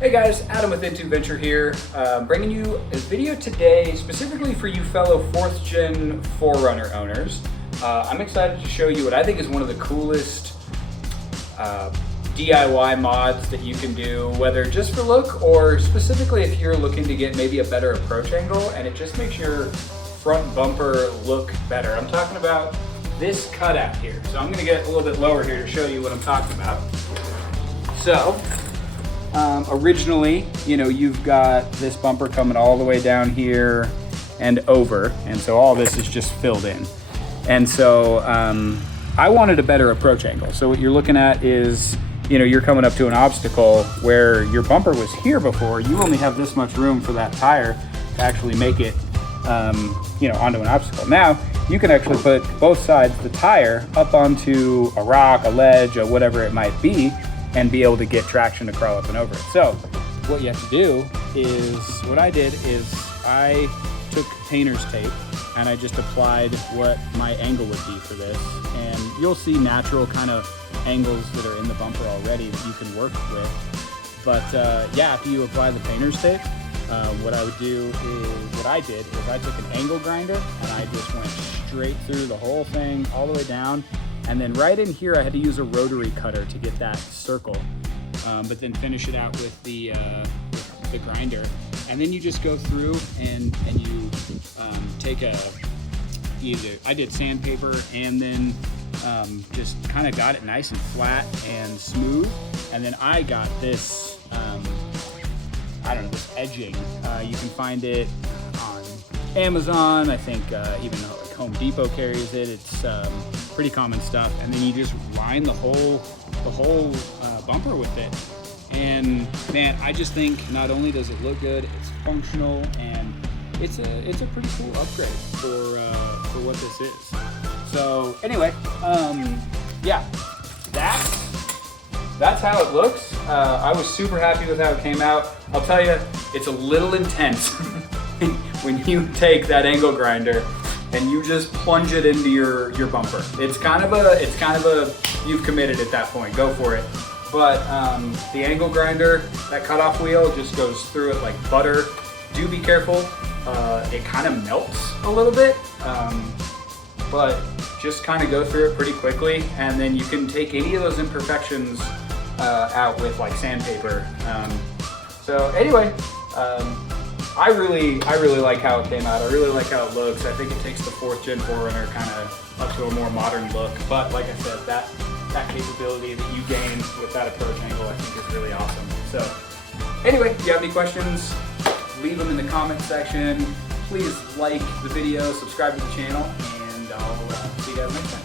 Hey guys, Adam with Into Venture here, bringing you a video today specifically for you fellow 4th gen 4Runner owners. I'm excited to show you what I think is one of the coolest DIY mods that you can do, whether just for look or specifically if you're looking to get maybe a better approach angle and it just makes your front bumper look better. I'm talking about this cutout here. So I'm going to get a little bit lower here to show you what I'm talking about. So originally, you've got this bumper coming all the way down here and over, and so all this is just filled in. And so I wanted a better approach angle. So what you're looking at is, you're coming up to an obstacle where your bumper was here before. You only have this much room for that tire to actually make it, onto an obstacle. Now, you can actually put both sides of the tire up onto a rock, a ledge, or whatever it might be, and be able to get traction to crawl up and over it. So what you have to do is, what I did is I took painter's tape and I just applied what my angle would be for this. And you'll see natural kind of angles that are in the bumper already that you can work with. But yeah, after you apply the painter's tape, what I would do is, what I did is I took an angle grinder and I just went straight through the whole thing all the way down. And then right in here, I had to use a rotary cutter to get that circle, but then finish it out with the grinder. And then you just go through and you take I did sandpaper and then just kind of got it nice and flat and smooth. And then I got this, this edging. You can find it on Amazon. I think even like Home Depot carries it. It's pretty common stuff. And then you just line the whole bumper with it. And man, I just think not only does it look good, it's functional, and it's a pretty cool upgrade for what this is. So anyway, yeah, that's how it looks. I was super happy with how it came out. I'll tell you, it's a little intense when you take that angle grinder and you just plunge it into your bumper. It's kind of a you've committed at that point, go for it. But the angle grinder, that cutoff wheel just goes through it like butter. Do be careful, it kind of melts a little bit, but just kind of go through it pretty quickly, and then you can take any of those imperfections out with like sandpaper. So anyway, I really like how it came out. I really like how it looks. I think it takes the 4th gen 4Runner kind of up to a more modern look. But like I said, that capability that you gain with that approach angle, I think is really awesome. So anyway, if you have any questions, leave them in the comment section. Please like the video, subscribe to the channel, and I'll see you guys next time.